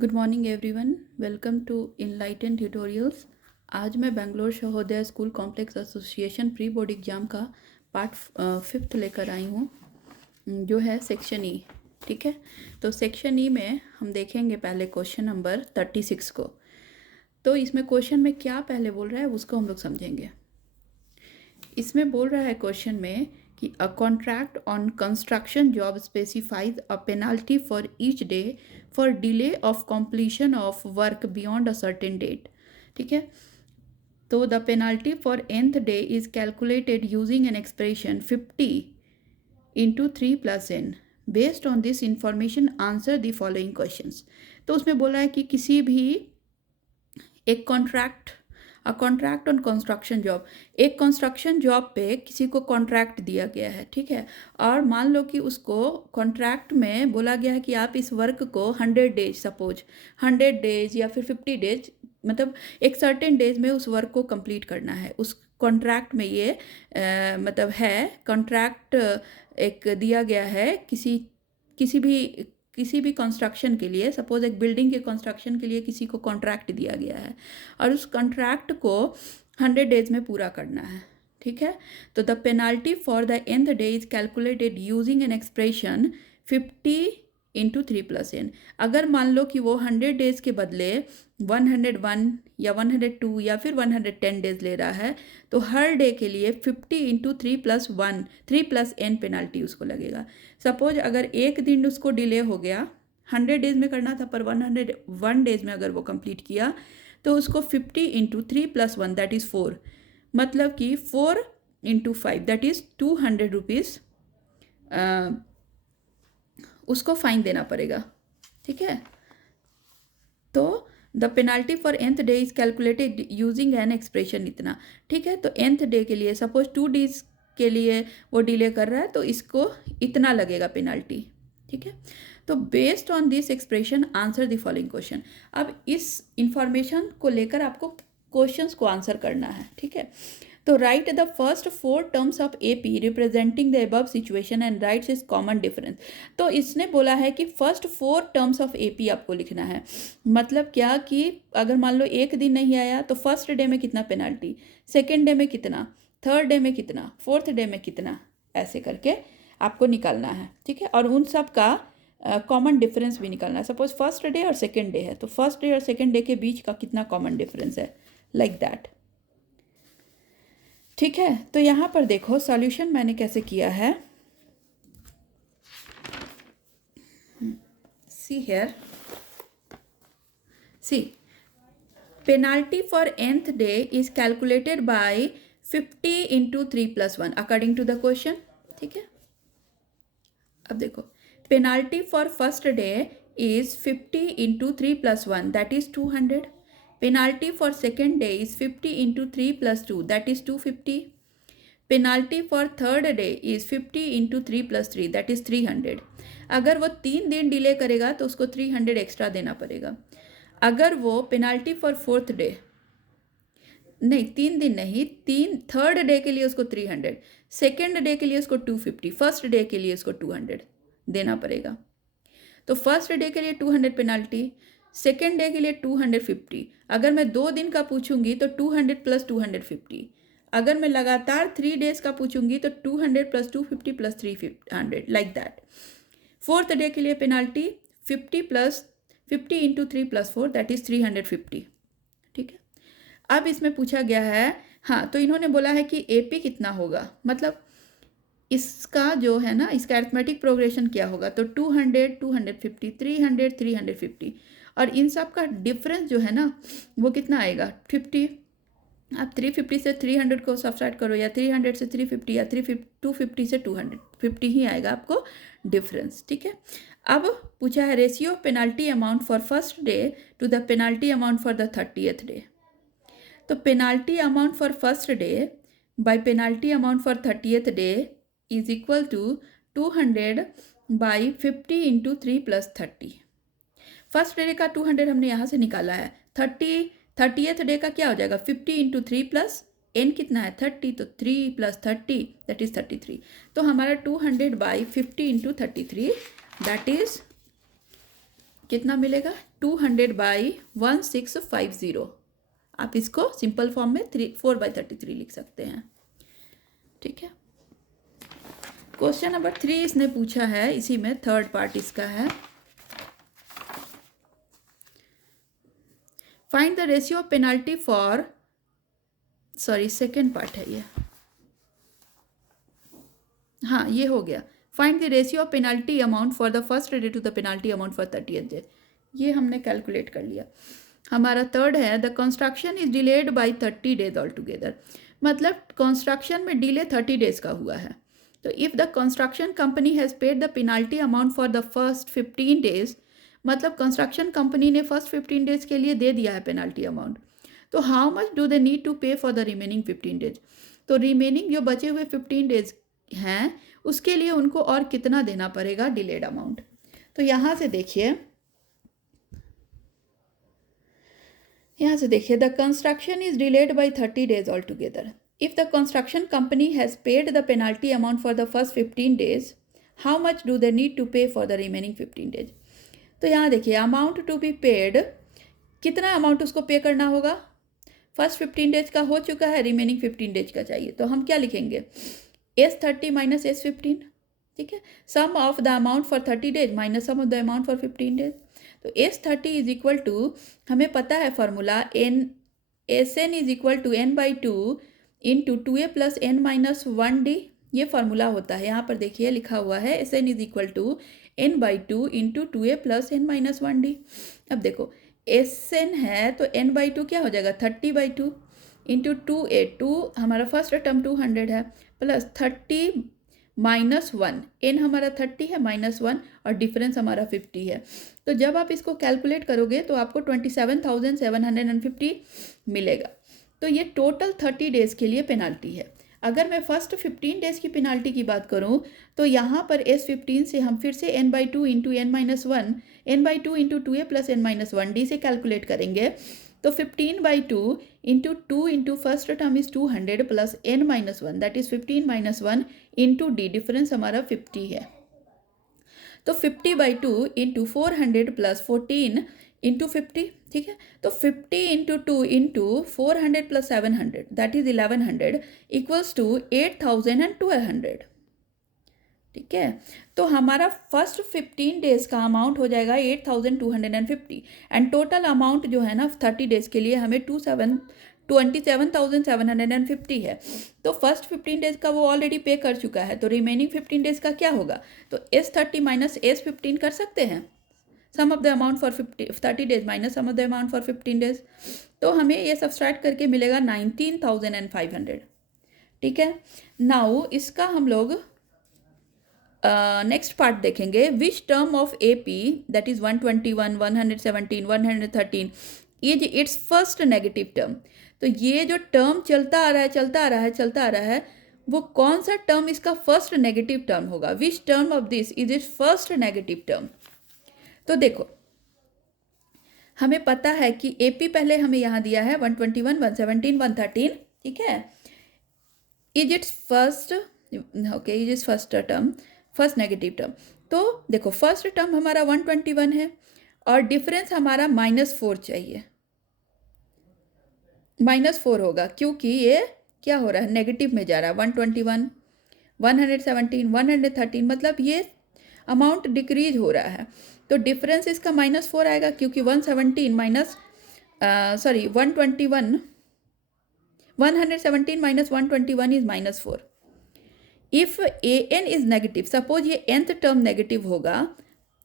Good morning everyone, welcome to Enlighten Tutorials. आज मैं Bangalore Sahodaya school complex association pre board exam का part 5 लेकर आई हूँ, जो है सेक्शन ई। ठीक है, तो सेक्शन ई में हम देखेंगे पहले क्वेश्चन नंबर 36 को। तो इसमें क्वेश्चन में क्या पहले बोल रहा है उसको हम लोग समझेंगे। इसमें बोल रहा है क्वेश्चन में कि a contract on construction job specifies a penalty for each day for delay of completion of work beyond a certain date. ठीक है, तो the penalty for nth day is calculated using an expression 50 into 3 plus n। Based on this information answer the following questions. तो उसमें बोला है कि किसी भी एक कॉन्ट्रैक्ट ऑन कंस्ट्रक्शन जॉब, एक कंस्ट्रक्शन जॉब पे किसी को कॉन्ट्रैक्ट दिया गया है। ठीक है, और मान लो कि उसको कॉन्ट्रैक्ट में बोला गया है कि आप इस वर्क को 100 डेज, सपोज 100 डेज या फिर 50 डेज, मतलब एक सर्टेन डेज में उस वर्क को कंप्लीट करना है। उस कॉन्ट्रैक्ट में ये मतलब है, कॉन्ट्रैक्ट एक दिया गया है किसी भी कंस्ट्रक्शन के लिए। सपोज एक बिल्डिंग के कंस्ट्रक्शन के लिए किसी को कॉन्ट्रैक्ट दिया गया है और उस कॉन्ट्रैक्ट को 100 डेज में पूरा करना है। ठीक है, तो the penalty for the nth day is calculated using an expression 50 into 3 plus n। अगर मान लो कि वो 100 डेज के बदले 101 या 102 या फिर 110 डेज ले रहा है, तो हर डे के लिए 50 इंटू 3 प्लस n पेनाल्टी उसको लगेगा। सपोज अगर एक दिन उसको डिले हो गया, 100 डेज में करना था पर 101 डेज में अगर वो कंप्लीट किया, तो उसको 50 इंटू 3 प्लस 1 दैट इज़ 4, मतलब कि 4 इंटू 5 दैट इज़ 200 रुपीज़ उसको फाइन देना पड़ेगा। ठीक है, तो the penalty for nth day is calculated using an expression इतना। ठीक है, तो nth डे के लिए सपोज 2 डेज के लिए वो डिले कर रहा है तो इसको इतना लगेगा पेनाल्टी। ठीक है, तो based on this expression answer the following question. अब इस इंफॉर्मेशन को लेकर आपको क्वेश्चंस को आंसर करना है। ठीक है, तो right the first 4 terms of AP representing the above situation and rights is common difference. तो इसने बोला है कि फर्स्ट 4 टर्म्स ऑफ एपी आपको लिखना है। मतलब क्या कि अगर मान लो एक दिन नहीं आया तो फर्स्ट डे में कितना पेनाल्टी, सेकेंड डे में कितना, थर्ड डे में कितना, फोर्थ डे में कितना, ऐसे करके आपको निकालना है। ठीक है, और उन सब का कॉमन डिफरेंस भी निकालना है। सपोज फर्स्ट डे और सेकेंड डे है तो फर्स्ट डे और सेकेंड डे के बीच का कितना कॉमन डिफरेंस है, लाइक दैट। ठीक है, तो यहाँ पर देखो सॉल्यूशन मैंने कैसे किया है। See here, see penalty for nth day is calculated by 50 into 3 plus 1 according to the question. ठीक है, अब देखो penalty for first day is 50 into 3 plus 1 that is 200। Penalty for second day is 50 into 3 plus 2 that is 250। Penalty for third day is 50 into 3 plus 3 that is 300। अगर वो 3 दिन delay करेगा तो उसको 300 एक्स्ट्रा देना पड़ेगा। अगर वो पेनाल्टी फॉर फोर्थ डे, नहीं 3 दिन नहीं, थर्ड डे के लिए उसको 300, सेकेंड डे के लिए उसको 250, फर्स्ट डे के लिए उसको 200 देना पड़ेगा। तो फर्स्ट डे के लिए 200 पेनाल्टी, सेकेंड डे के लिए 250। अगर मैं 2 दिन का पूछूंगी तो 200 प्लस 250। अगर मैं लगातार 3 डेज का पूछूंगी तो 200 plus 250 plus 300, like that. Fourth day के लिए penalty 50 into 3 plus 4 that is 350। ठीक है, अब इसमें पूछा गया है, हाँ तो इन्होंने बोला है कि एपी कितना होगा, मतलब इसका जो है ना, इसका अरिथमेटिक प्रोग्रेशन क्या होगा। तो 200, 250, 300, 350 और इन सब का डिफरेंस जो है ना वो कितना आएगा 50। आप 350 से 300 को सब्ट्रैक्ट करो या 300 से 350 या 250 से 250 ही आएगा आपको डिफरेंस। ठीक है, अब पूछा है ratio of penalty amount for first day to the penalty amount for the 30th day. तो penalty amount for first day by penalty amount for 30th day is equal to 200 by 50 into 3 plus 30। First day का 200 हमने यहाँ से निकाला है, 30th day का क्या हो जाएगा 50 इंटू 3 प्लस n कितना है 30, तो 3 प्लस 30 दैट इज 33। तो हमारा 200 बाई 50 इंटू 33 दैट इज कितना मिलेगा 200/1650। आप इसको सिंपल फॉर्म में 4/33 लिख सकते हैं। ठीक है। क्वेश्चन नंबर 3 इसने पूछा है, इसी में थर्ड पार्ट इसका है। Find the ratio of penalty for, sorry second part है ये, हाँ ये हो गया। Find the ratio of penalty amount for the first day to the penalty amount for 30th day. ये हमने कैलकुलेट कर लिया। हमारा थर्ड है, the construction is delayed by 30 days all together. मतलब कंस्ट्रक्शन में डिले 30 डेज का हुआ है। तो if the construction company has paid the penalty amount for the first 15 days, मतलब कंस्ट्रक्शन कंपनी ने फर्स्ट 15 डेज के लिए दे दिया है पेनाल्टी अमाउंट, तो how much do they need to pay for the remaining 15 days. तो रिमेनिंग जो बचे हुए 15 डेज हैं उसके लिए उनको और कितना देना पड़ेगा डिलेड अमाउंट। तो यहाँ से देखिए, the construction is delayed by 30 days all together. If the construction company has paid the penalty amount for the first 15 days, how much do they need to pay for the remaining 15 days. तो यहाँ देखिए, amount to be paid, कितना amount उसको pay करना होगा। First 15 days का हो चुका है, रिमेनिंग 15 डेज का चाहिए। तो हम क्या लिखेंगे, S30 माइनस S15। ठीक है, sum of the amount for 30 days minus sum of the amount for 15 days. तो S30 इज इक्वल टू, हमें पता है formula, SN is equal to N/2 into 2A plus N-1D। ये फार्मूला होता है, यहाँ पर देखिए लिखा हुआ है SN is equal to N/2 into 2A plus N-1D। अब देखो SN है तो N/2 क्या हो जाएगा 30/2 इंटू 2A, 2 हमारा फर्स्ट टर्म 200 है, प्लस 30 माइनस 1, N हमारा 30 है माइनस 1 और डिफरेंस हमारा 50 है। तो जब आप इसको कैलकुलेट करोगे तो आपको 27,750 मिलेगा। तो ये टोटल 30 डेज़ के लिए पेनाल्टी है। अगर मैं फर्स्ट 15 डेज़ की पेनाल्टी की बात करूं तो यहाँ पर S15 से हम फिर से N/2 into N-1, N/2 into 2A plus N-1D से कैलकुलेट करेंगे। तो 15/2 into 2 into first term is 200 plus N-1, that is 15 minus 1 into D, difference हमारा 50 है। तो 50/2 इंटू 400 प्लस 14 इंटू 50। ठीक है, तो 50 into 2 into 400 plus 700 that is 1100 equals to 8,000 and 1200। ठीक है, तो हमारा फर्स्ट 15 डेज का अमाउंट हो जाएगा 8,250 एंड टोटल अमाउंट जो है ना 30 डेज के लिए हमें 27,750 है। तो फर्स्ट 15 डेज का वो ऑलरेडी पे कर चुका है, तो रिमेनिंग 15 डेज का क्या होगा, तो S30 माइनस S15 कर सकते हैं, sum of the amount for 30 days minus sum of the amount for 15 days. तो हमें ये सब्सट्रैक्ट करके मिलेगा 19,500। ठीक है, नाउ इसका हम लोग नेक्स्ट पार्ट देखेंगे। Which term of AP that is 121, 117, 113 is it's first negative term. तो ये जो टर्म चलता आ रहा है वो कौन सा टर्म इसका फर्स्ट नेगेटिव टर्म होगा। Which term of this is it's first negative term. तो देखो हमें पता है कि AP पहले हमें यहाँ दिया है 121, 117, 113। ठीक है, is it's first, okay, is it's first term, first negative term. तो देखो फर्स्ट टर्म हमारा 121 है और डिफरेंस हमारा -4 चाहिए, -4 होगा क्योंकि ये क्या हो रहा है, नेगेटिव में जा रहा है। 121, 117, 113 मतलब ये अमाउंट डिक्रीज हो रहा है, तो डिफरेंस इसका -4 आएगा क्योंकि 117 minus 121, 117 minus 121 is -4। If AN is negative, suppose ये nth टर्म नेगेटिव होगा,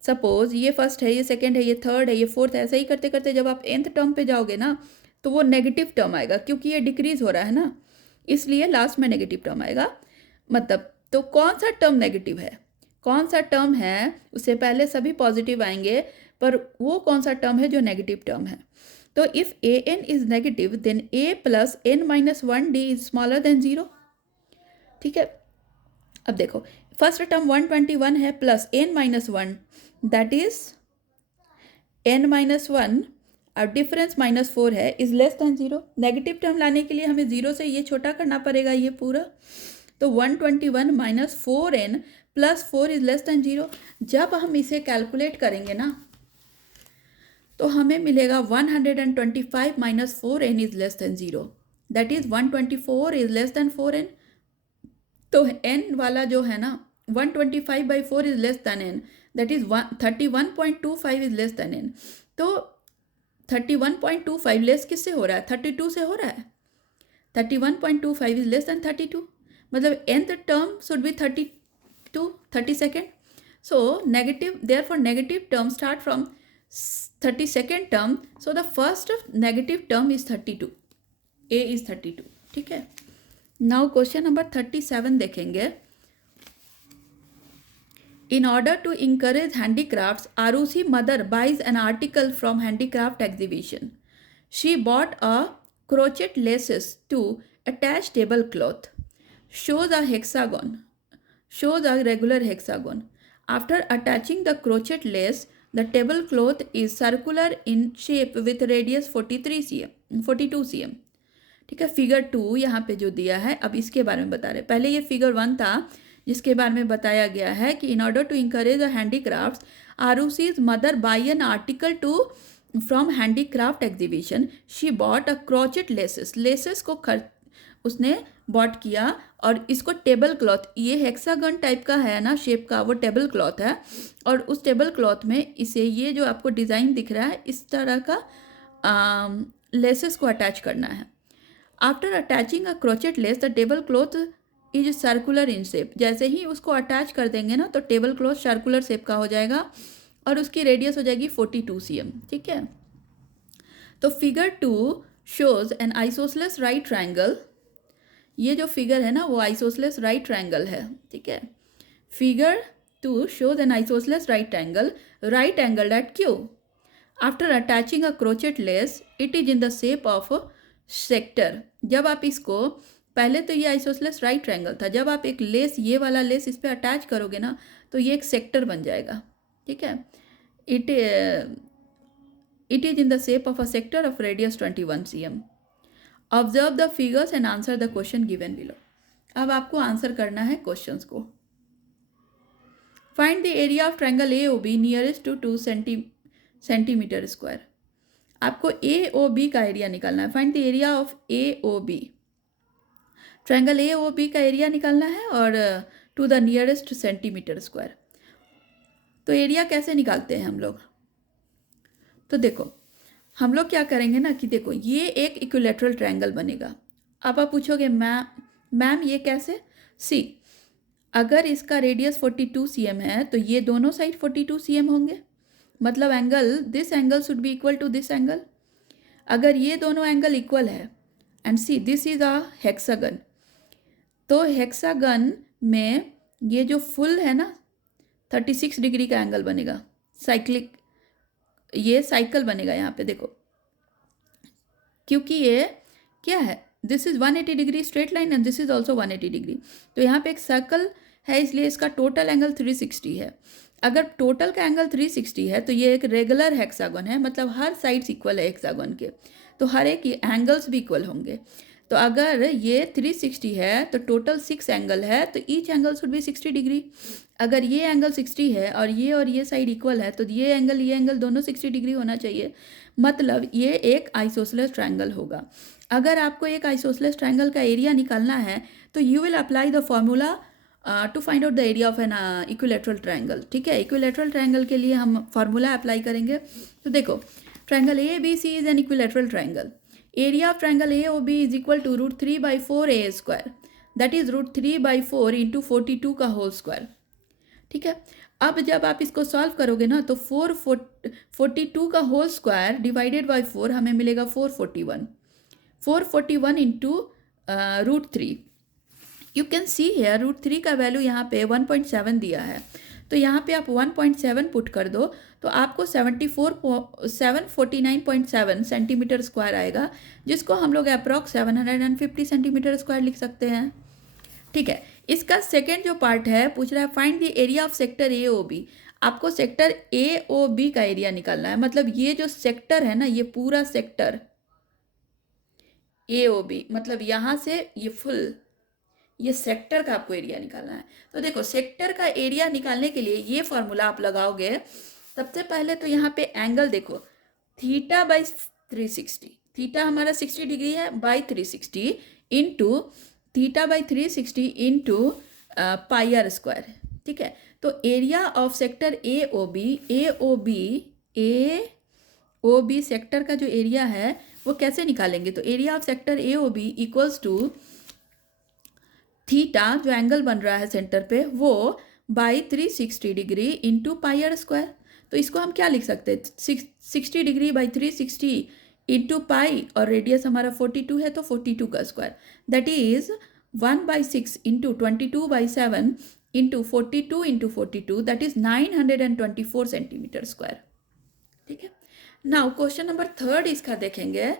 सपोज ये फर्स्ट है, ये सेकंड है, ये थर्ड है, ये फोर्थ है, ऐसा ही करते करते जब आप nth टर्म पे जाओगे ना तो वो नेगेटिव टर्म आएगा क्योंकि ये डिक्रीज हो रहा है ना, इसलिए लास्ट में नेगेटिव टर्म आएगा। मतलब तो कौन सा टर्म नेगेटिव है, कौन सा टर्म है, उससे पहले सभी पॉजिटिव आएंगे, पर वो कौन सा टर्म है जो नेगेटिव टर्म है। तो if AN is negative then A plus N-1D is smaller than 0। ठीक है, अब देखो फर्स्ट टर्म 121 है plus N-1 that is N-1 और डिफरेंस -4 है, is less than 0। Negative term लाने के लिए हमें 0 से ये छोटा करना पड़ेगा ये पूरा। तो 121 minus 4N plus 4 is less than 0। जब हम इसे कैलकुलेट करेंगे ना तो हमें मिलेगा 125 minus 4n is less than 0, that is 124 is less than 4n। तो n वाला जो है ना 125/4 is less than n, that is 31.25 is less than n। तो 31.25 लेस किससे हो रहा है? 32 से हो रहा है। 31.25 इज लेस देन 32, मतलब nth term should be 32 so negative, therefore negative term start from 32nd term, so the first negative term is 32, a is 32। ठीक है, नाउ क्वेश्चन नंबर 37 देखेंगे। In order to encourage handicrafts, Arushi mother buys an article from handicraft exhibition. She bought a crochet laces to attach tablecloth. Shows a hexagon. Shows a regular hexagon. After attaching the crochet lace, the tablecloth is circular in shape with radius 42 cm। ठीक है, figure 2 यहाँ पे जो दिया है, अब इसके बारे में बता रहे। पहले ये फिगर 1 था जिसके बारे में बताया गया है कि in order to encourage the handicrafts, Arushi's mother by an article to from handicraft exhibition, she bought a crochet laces को उसने बॉट किया और इसको टेबल क्लॉथ, ये हेक्सागन टाइप का है ना शेप का, वो टेबल क्लॉथ है और उस टेबल क्लॉथ में इसे ये जो आपको डिज़ाइन दिख रहा है इस तरह का लेसेस को अटैच करना है। After attaching a crochet less the table cloth is circular in shape. जैसे ही उसको अटैच कर देंगे ना तो टेबल क्लॉथ सर्कुलर शेप का हो जाएगा और उसकी रेडियस हो जाएगी 42 cm। ठीक है, तो figure 2 shows an isosceles right triangle. ये जो फिगर है ना वो आइसोसेलेस राइट ट्रायंगल है। ठीक है, figure 2 shows an isosceles right angle at Q। After attaching a crochet lace it is in the shape of sector. जब आप इसको, पहले तो ये आइसोसेलेस राइट ट्रायंगल था, जब आप एक लेस, ये वाला लेस इस पर अटैच करोगे ना तो ये एक सेक्टर बन जाएगा। ठीक है, it is in the shape of a sector of radius 21 cm। Observe the figures and answer the question given below. अब आपको आंसर करना है क्वेश्चंस को। Find the area of triangle AOB nearest to 2 centimetre square. आपको AOB का area निकालना है। Find the area of AOB, triangle AOB का एरिया निकालना है और to the nearest centimetre square. तो एरिया कैसे निकालते हैं हम लोग? तो देखो हम लोग क्या करेंगे ना कि देखो ये एक इक्विलैटरल ट्रायंगल बनेगा। अब आप पूछोगे मैम ये कैसे? सी, अगर इसका रेडियस 42 cm है तो ये दोनों साइड 42 cm होंगे, मतलब angle, this angle should be equal to this angle. अगर ये दोनों एंगल इक्वल है and see this is a hexagon, तो हेक्सागन में ये जो फुल है ना 36 डिग्री का एंगल बनेगा, साइक्लिक, ये साइकिल बनेगा यहाँ पे देखो, क्योंकि ये क्या है, this is 180 degree straight line and this is also 180 degree. तो यहाँ पे एक सर्कल है इसलिए इसका टोटल एंगल 360 है। अगर टोटल का एंगल 360 है तो ये एक रेगुलर हेक्सागन है, मतलब हर साइड्स इक्वल है हेक्सागन के, तो हर एक एंगल्स भी इक्वल होंगे। तो अगर ये 360 है तो टोटल 6 एंगल है, तो each angle should B 60 degree. अगर ये एंगल 60 है और ये साइड इक्वल है तो ये एंगल दोनों 60 डिग्री होना चाहिए, मतलब ये एक आइसोसेलेस ट्रायंगल होगा। अगर आपको एक आइसोसेलेस ट्रायंगल का एरिया निकालना है तो you will apply the formula to find out the area of an equilateral triangle. ठीक है, इक्विलैटरल ट्रायंगल के लिए हम फॉर्मूला अप्लाई करेंगे। तो देखो triangle ABC is an equilateral triangle. Area of triangle AOB is equal to √3/4 A², that is √3/4 into 42 का whole square. ठीक है, अब जब आप इसको सॉल्व करोगे ना तो 442 का होल स्क्वायर डिवाइडेड बाय 4 हमें मिलेगा 441 into √3। You can see here √3 का वैल्यू यहाँ पे 1.7 दिया है, तो यहाँ पे आप 1.7 पुट कर दो तो आपको 749.7 सेंटीमीटर स्क्वायर आएगा, जिसको हम लोग अप्रॉक्स 750 सेंटीमीटर स्क्वायर लिख सकते हैं। ठीक है, इसका सेकेंड जो पार्ट है पूछ रहा है find the area of sector AOB। आपको सेक्टर AOB का एरिया निकालना है, मतलब ये जो सेक्टर है ना, ये पूरा सेक्टर AOB, मतलब यहाँ से ये फुल, ये सेक्टर का आपको एरिया निकालना है। तो देखो सेक्टर का एरिया निकालने के लिए ये फॉर्मूला आप लगाओगे। सबसे पहले तो यहाँ पे एंगल देखो, थीटा बाई 360, थीटा हमारा 60 डिग्री है by 360 into theta by 360 into pi r square, ठीक है। तो area of sector A O B sector का जो एरिया है वो कैसे निकालेंगे? तो area of sector A O B equals to theta जो एंगल बन रहा है सेंटर पे वो by 360 degree into pi r square. तो इसको हम क्या लिख सकते हैं? 60 डिग्री बाई 360 इंटू पाई, और रेडियस हमारा 42 है तो 42 का square, that is 1/6 into 22/7 into 42 into 42, that is 924 centimetre square, ठीक है। नाउ क्वेश्चन नंबर 3 इसका देखेंगे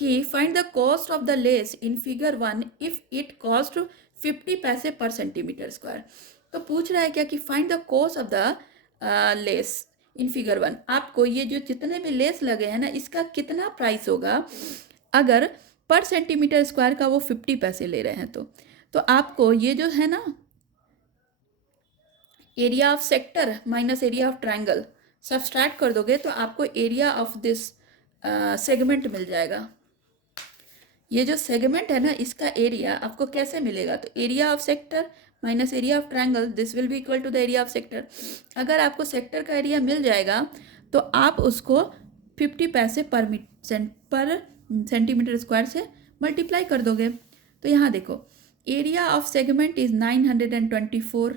कि find the cost of the less in figure 1 if it cost 50 पैसे पर सेंटीमीटर स्क्वायर। तो पूछ रहा है क्या कि find the cost of the less in figure 1। आपको ये जो जितने भी लेस लगे हैं ना इसका कितना प्राइस होगा अगर पर सेंटीमीटर स्क्वायर का वो 50 पैसे ले रहे हैं। तो आपको ये जो है ना area of sector minus area of triangle subtract कर दोगे तो आपको एरिया ऑफ दिस सेगमेंट मिल जाएगा। ये जो सेगमेंट है ना इसका एरिया आपको कैसे मिलेगा? तो area of sector minus area of triangle, this will be equal to the area of sector. अगर आपको सेक्टर का एरिया मिल जाएगा तो आप उसको 50 पैसे पर सेंटीमीटर स्क्वायर से मल्टीप्लाई कर दोगे। तो यहाँ देखो एरिया ऑफ सेगमेंट इज 924,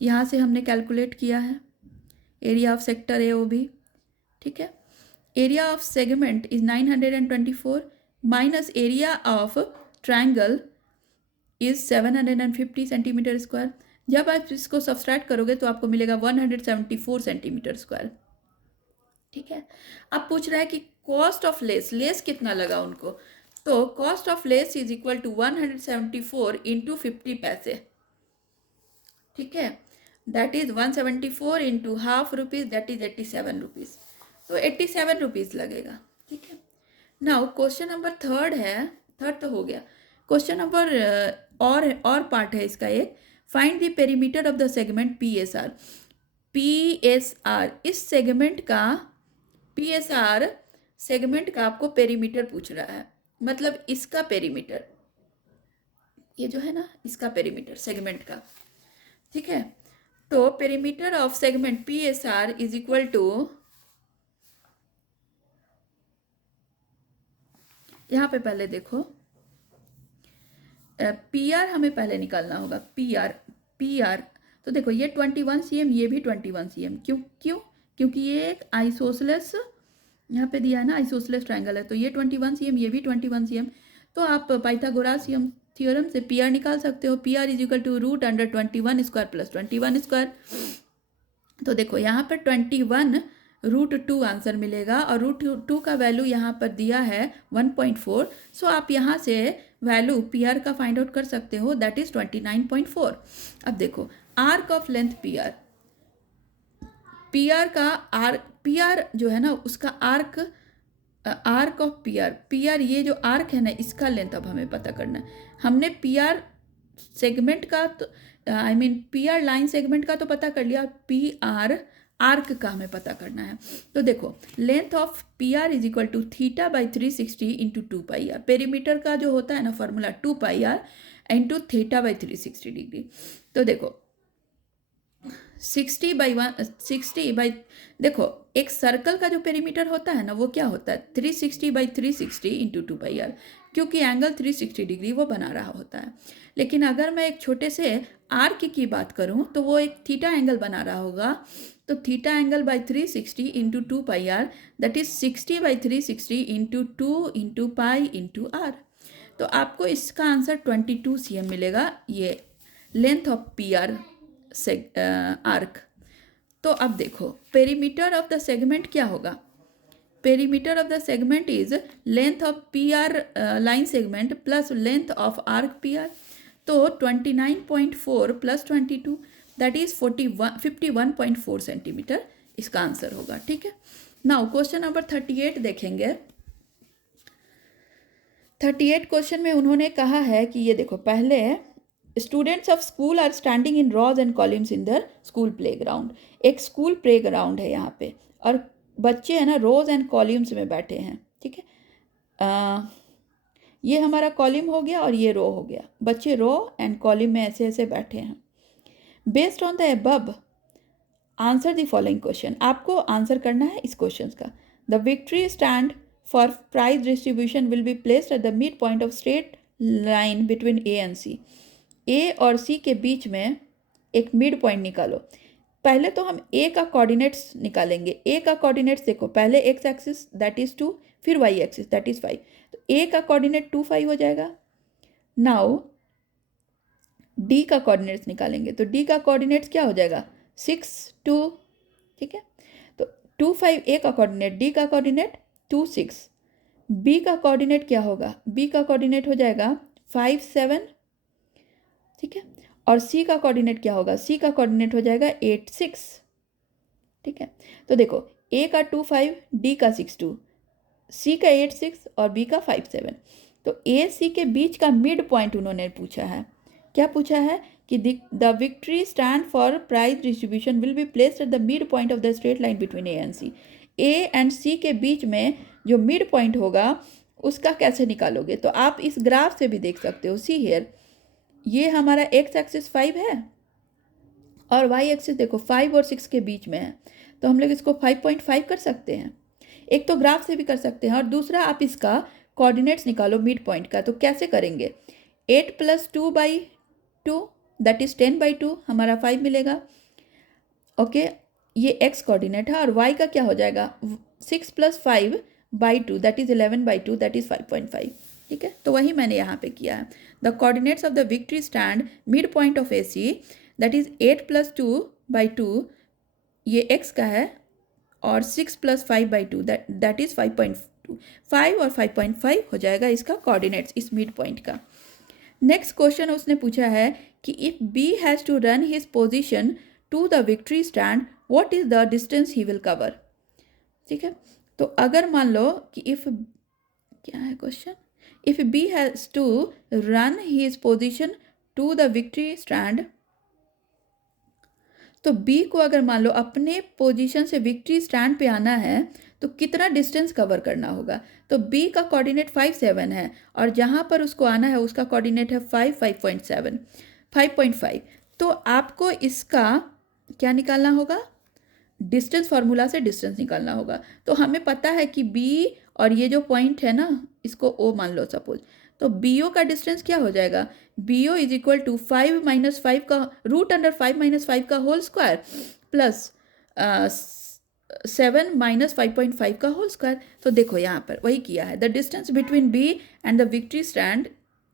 यहाँ से हमने कैलकुलेट किया है area of sector A O B, ठीक है। Area of segment is 924 minus area of triangle is 750 centimetre square. जब आप इसको सब्सट्रैक्ट करोगे तो आपको मिलेगा 174 सेंटीमीटर स्क्वायर, ठीक है। अब पूछ रहा है कि कॉस्ट ऑफ लेस कितना लगा उनको। तो cost of lace is equal to 174 into 50 पैसे, ठीक है। That is 174 into half rupees, that is 87 rupees. तो 87 रुपीज़ लगेगा, ठीक है। नाउ क्वेश्चन नंबर 3 है, 3 तो हो गया। क्वेश्चन नंबर और पार्ट है इसका एक, find the perimeter of the segment P S R. इस सेगमेंट का PSR सेगमेंट का आपको पेरीमीटर पूछ रहा है, मतलब इसका पेरीमीटर, ये जो है ना इसका पेरीमीटर सेगमेंट का, ठीक है। तो perimeter of segment PSR is equal to, यहाँ पे पहले देखो PR हमें पहले निकालना होगा। PR तो देखो ये 21 cm, ये भी 21 cm। क्योंकि ये एक आइसोसेलेस यहाँ पे दिया है ना, आइसोसेलेस ट्रायंगल है, तो ये 21 cm, ये भी 21 cm। तो आप पाइथागोरस थ्योरम से PR निकाल सकते हो। PR is equal to root under 21 square plus 21 square. तो देखो यहाँ पर 21 रूट 2 आंसर मिलेगा, और रूट 2 का वैल्यू यहाँ पर दिया है 1.4। सो आप यहाँ से वैल्यू PR का फाइंड आउट कर सकते हो, दैट इज 29.4। अब देखो आर्क ऑफ लेंथ PR का PR जो है ना उसका आर्क ऑफ PR ये जो आर्क है ना इसका लेंथ अब हमें पता करना है। हमने PR सेगमेंट का तो PR लाइन सेगमेंट का तो पता कर लिया, PR आर्क का हमें पता करना है। तो देखो length of PR is equal to theta by 360 into 2 pi r. Perimeter का जो होता है ना formula 2 pi r into theta by 360 degree. तो देखो 60 बाई देखो एक सर्कल का जो पेरीमीटर होता है ना वो क्या होता है 360 बाई 360 इंटू 2 पाई आर, क्योंकि एंगल 360 डिग्री वो बना रहा होता है। लेकिन अगर मैं एक छोटे से आर्क की बात करूं तो वो एक थीटा एंगल बना रहा होगा। तो theta angle by 360 into 2 pi r, that is 60 by 360 into 2 into pi into r. तो आपको इसका आंसर 22 cm मिलेगा, ये लेंथ ऑफ PR आर्क। तो अब देखो पेरीमीटर ऑफ द सेगमेंट क्या होगा। Perimeter of the segment is length of PR line segment plus length of arc PR। तो 29.4 प्लस 22 दैट इज 51.4 सेंटीमीटर इसका आंसर होगा, ठीक है। नाउ क्वेश्चन नंबर 38 देखेंगे। 38 क्वेश्चन में उन्होंने कहा है कि ये देखो पहले students of school are standing in rows and columns in the school playground. एक स्कूल प्ले ग्राउंड है यहाँ पे, और बच्चे है ना रोज एंड कॉलम्स में बैठे हैं, ठीक है। ये हमारा कॉलम हो गया और ये रो हो गया, बच्चे रो एंड कॉलम में ऐसे ऐसे बैठे हैं। Based on the above answer the following question, आपको आंसर करना है इस क्वेश्चन का। The victory stand for prize distribution will be placed at the mid point of straight line between A and C. A और C के बीच में एक मिड पॉइंट निकालो। पहले तो हम ए का कोऑर्डिनेट्स निकालेंगे। ए का कोऑर्डिनेट्स देखो, पहले एक्स एक्सिस दैट इज 2, फिर वाई एक्सिस दैट इज 5। तो ए का कोऑर्डिनेट 2 5 हो जाएगा। नाउ डी का कोऑर्डिनेट्स निकालेंगे, तो डी का कोऑर्डिनेट्स क्या हो जाएगा 6 2, ठीक है। तो 2 5 ए का कोऑर्डिनेट, डी का कोऑर्डिनेट 2 6। बी का कोऑर्डिनेट क्या होगा, बी का कोऑर्डिनेट हो जाएगा 5 7, ठीक है। और सी का कोऑर्डिनेट क्या होगा, सी का कोऑर्डिनेट हो जाएगा 8 6, ठीक है। तो देखो ए का 2 5, डी का 6 2, सी का 8 6 और बी का 5 7। तो ए सी के बीच का मिड पॉइंट उन्होंने पूछा है। क्या पूछा है कि the victory stand for prize distribution will be placed at the mid point of the straight line between A and C. A and C के बीच में जो मिड पॉइंट होगा उसका कैसे निकालोगे, तो आप इस ग्राफ से भी देख सकते हो। सी हियर, ये हमारा एक्स एक्सिस 5 है और वाई एक्सिस देखो 5 और 6 के बीच में है, तो हम लोग इसको 5.5 कर सकते हैं। एक तो ग्राफ से भी कर सकते हैं और दूसरा आप इसका कोऑर्डिनेट्स निकालो मिड पॉइंट का। तो कैसे करेंगे, 8 + 2/2 दैट इज 10/2 हमारा 5 मिलेगा, ओके। ये एक्स कोऑर्डिनेट है और वाई का क्या हो जाएगा 6 + 5/2 दैट इज 11/2 दैट इज 5.5, ठीक है। तो वही मैंने यहाँ पे किया है। The coordinates of the victory stand mid point of A see that is 8 + 2/2, ये एक्स का है, और 6 + 5/2 दैट इज 5.2। 5 और 5.5 हो जाएगा इसका कोऑर्डिनेट्स इस मिड पॉइंट का। नेक्स्ट क्वेश्चन उसने पूछा है कि if B has to run his position to the victory stand what is the distance he will cover, ठीक है। तो अगर मान लो कि इफ, क्या है question, if B has to run his position to the victory stand, तो B को अगर मान लो अपने पोजीशन से विक्ट्री स्टैंड पे आना है तो कितना डिस्टेंस कवर करना होगा। तो बी का कोऑर्डिनेट 5 7 है और जहाँ पर उसको आना है उसका कोऑर्डिनेट है 5 5.7 5.5। तो आपको इसका क्या निकालना होगा, डिस्टेंस फार्मूला से डिस्टेंस निकालना होगा। तो हमें पता है कि बी और ये जो पॉइंट है ना इसको ओ मान लो सपोज, तो बी ओ का डिस्टेंस क्या हो जाएगा, B O is equal to 5 - 5 का √5 - 5 का होल स्क्वायर प्लस 7 - 5.5 का होल स्क्वायर। तो देखो यहाँ पर वही किया है, the distance between B and the victory stand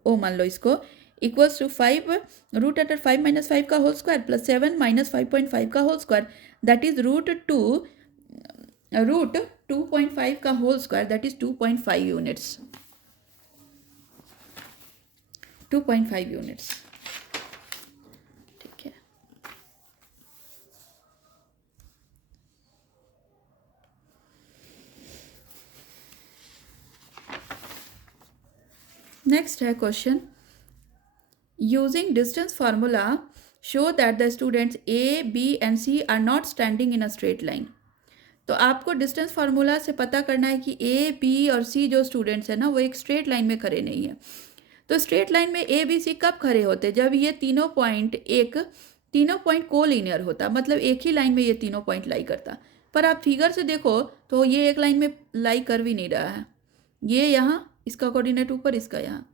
O मान लो इसको इक्वल्स टू 5 √5 - 5 का होल स्क्वायर प्लस 7 - 5.5 का होल स्क्वायर दैट इज √2.5 का whole square that is 2.5 units, 2.5 units, ठीक है। नेक्स्ट है question, using distance formula show that the students A B and C are not standing in a straight line. तो आपको distance formula से पता करना है कि ए बी और सी जो स्टूडेंट्स हैं ना वो एक स्ट्रेट लाइन में खड़े नहीं है। तो स्ट्रेट लाइन में ए बी सी कब खड़े होते, जब ये तीनों पॉइंट कोलिनियर होता, मतलब एक ही लाइन में ये तीनों पॉइंट लाई करता। पर आप फिगर से देखो तो ये एक लाइन में लाई कर भी नहीं रहा है, ये यहाँ इसका कोऑर्डिनेट ऊपर इसका यहाँ,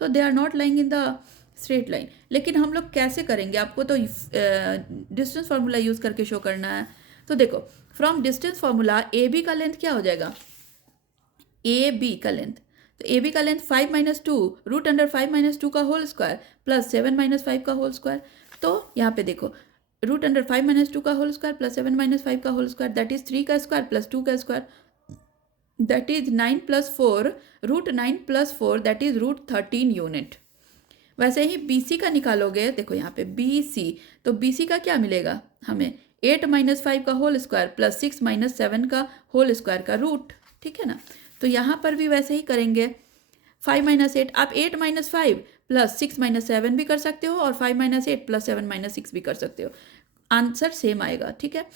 तो they are not lying in the straight line. लेकिन हम लोग कैसे करेंगे, आपको तो डिस्टेंस फार्मूला यूज़ करके शो करना है। तो देखो from distance formula A B का लेंथ क्या हो जाएगा, ए बी का लेंथ, तो ए बी का लेंथ 5 - 2 √5 - 2 का होल स्क्वायर प्लस 7 - 5 का होल स्क्वायर। तो यहाँ पे देखो √5 - 2 का होल स्क्वायर प्लस 7 - 5 का होल स्क्वायर दैट इज 3 का स्क्वायर प्लस 2 का square that is 9 + 4 √9 + 4 that is √13 unit. वैसे ही बी सी का निकालोगे, देखो यहाँ पे बी सी, तो बी सी का क्या मिलेगा हमें 8 - 5 का होल स्क्वायर प्लस 6 - 7 का होल स्क्वायर का रूट, ठीक है ना। तो यहाँ पर भी वैसे ही करेंगे, 5 - 8, आप 8 - 5 प्लस 6 - 7 भी कर सकते हो और 5 - 8 प्लस 7 - 6 भी कर सकते हो, आंसर सेम आएगा, ठीक है।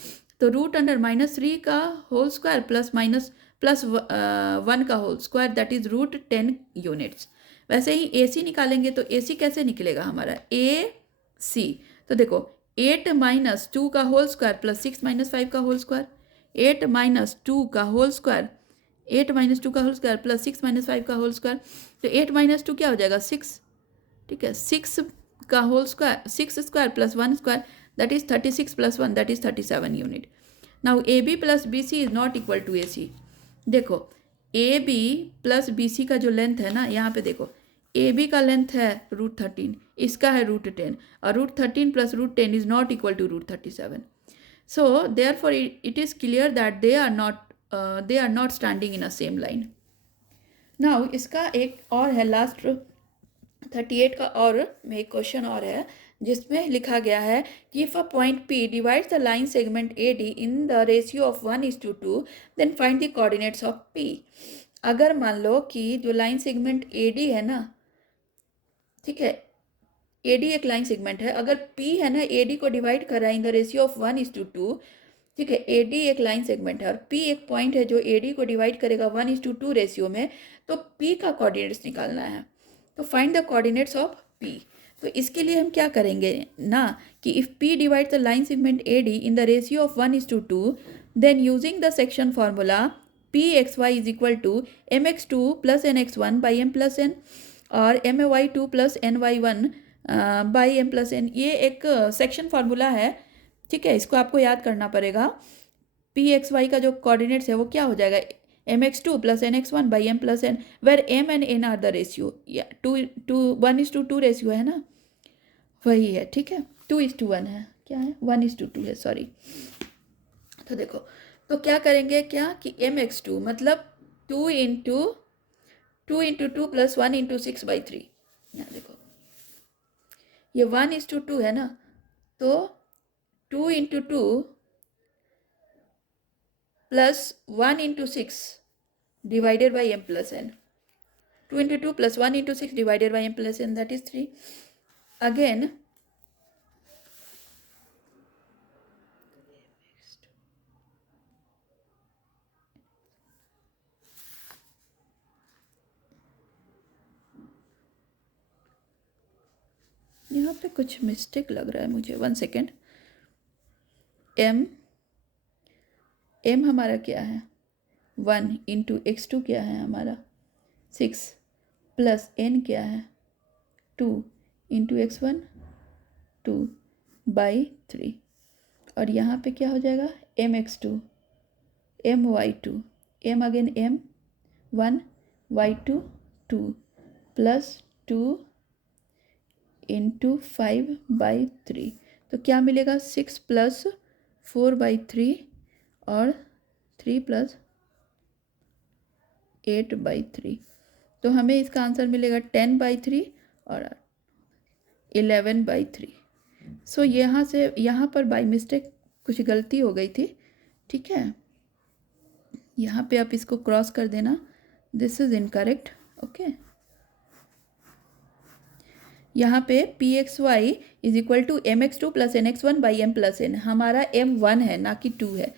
तो रूट अंडर -3 का होल स्क्वायर प्लस 1 का whole square that is root 10 units. वैसे ही ए सी निकालेंगे तो ए सी कैसे निकलेगा हमारा, ए सी, तो देखो 8 - 2 का होल स्क्वायर प्लस 6 - 5 का होल स्क्वायर, 8 - 2 का होल स्क्वायर, 8 - 2 का होल स्क्वायर प्लस 6 - 5 का होल स्क्वायर, तो 8 - 2 क्या हो जाएगा 6, ठीक है, 6 का whole square, 6 square plus 1 square that is 36 plus 1 that is 37 unit. Now A B plus B C is not equal to A C. देखो A B plus B C का जो लेंथ है ना, यहाँ पे देखो ए बी का length है √13, इसका है √10, और √13 plus √10 is not equal to √37। So therefore it is clear that they are not standing in a same line. Now इसका एक और है लास्ट 38 का और में एक क्वेश्चन और है जिसमें लिखा गया है कि if a point P divides the line segment AD in the ratio of 1:2 then find the coordinates of P। अगर मान लो कि जो लाइन सेगमेंट AD है ना, ठीक है, AD एक लाइन सेगमेंट है, अगर P है ना AD को डिवाइड कर रहा है इन द रेशियो ऑफ 1:2, ठीक है, AD एक लाइन सेगमेंट है और P एक पॉइंट है जो AD को डिवाइड करेगा 1:2 रेशियो में, तो P का कोऑर्डिनेट्स निकालना है। तो find the coordinates of P। तो इसके लिए हम क्या करेंगे ना कि if P divide the line segment AD in the ratio of 1:2 then using the section formula Pxy is equal to mx2 plus nx1 by m plus n और my2 plus ny1 by m plus n, ये एक section formula है, ठीक है, इसको आपको याद करना पड़ेगा। Pxy का जो कोऑर्डिनेट्स है वो क्या हो जाएगा, mx2 plus nx1 by m plus n, where m and n are the ratio, या 1:2 रेशियो है ना, वही है, ठीक है, 2:1 है, क्या है 1:2 है, सॉरी। तो देखो, तो क्या करेंगे क्या कि mx2 मतलब 2 × 2 प्लस 1 × 6/3, यहाँ देखो ये 1:2 है ना, तो 2 × 2 plus 1 × 6 divided by m plus n, 2 × 2 plus 1 × 6 divided by m plus n that is 3। Again यहाँ पे कुछ मिस्टेक लग रहा है मुझे, 1 सेकेंड। m हमारा क्या है 1 × x2 क्या है हमारा 6 प्लस n क्या है 2 × x1 2/3, और यहाँ पे क्या हो जाएगा mx2 my2 m again m 1 y2 2 plus 2 × 5/3, तो क्या मिलेगा 6 प्लस 4/3 और 3 प्लस 8/3, तो हमें इसका आंसर मिलेगा 10/3 और 11/3। सो यहाँ पर बाय मिस्टेक कुछ गलती हो गई थी, ठीक है, यहाँ पे आप इसको क्रॉस कर देना, दिस इज इनकरेक्ट, ओके। यहाँ पे Pxy is equal to mx2 plus nx1 by m plus n, हमारा m1 है ना कि 2 है,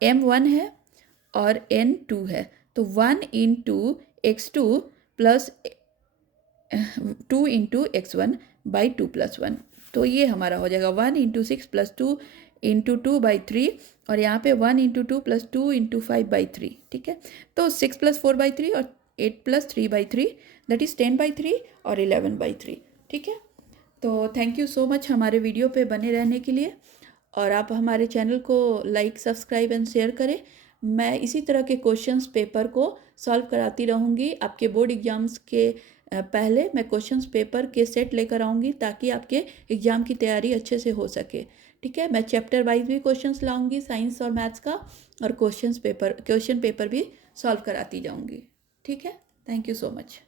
m1 है और n 2 है, तो 1 × x2 plus 2 × x1 by 2 plus 1, तो ये हमारा हो जाएगा 1 × 6 प्लस 2 × 2/3, और यहाँ पे 1 × 2 प्लस 2 × 5/3, ठीक है, तो 6 प्लस 4/3 और 8 प्लस 3/3 दैट इज 10/3 और 11/3, ठीक है। तो थैंक यू सो मच हमारे वीडियो पे बने रहने के लिए, और आप हमारे चैनल को लाइक सब्सक्राइब एंड शेयर करें। मैं इसी तरह के क्वेश्चंस पेपर को सॉल्व कराती रहूँगी, आपके बोर्ड एग्जाम्स के पहले मैं क्वेश्चंस पेपर के सेट लेकर आऊँगी ताकि आपके एग्ज़ाम की तैयारी अच्छे से हो सके, ठीक है। मैं चैप्टर वाइज भी क्वेश्चंस लाऊँगी साइंस और मैथ्स का, और क्वेश्चन पेपर भी सॉल्व कराती जाऊँगी, ठीक है। Thank you so much.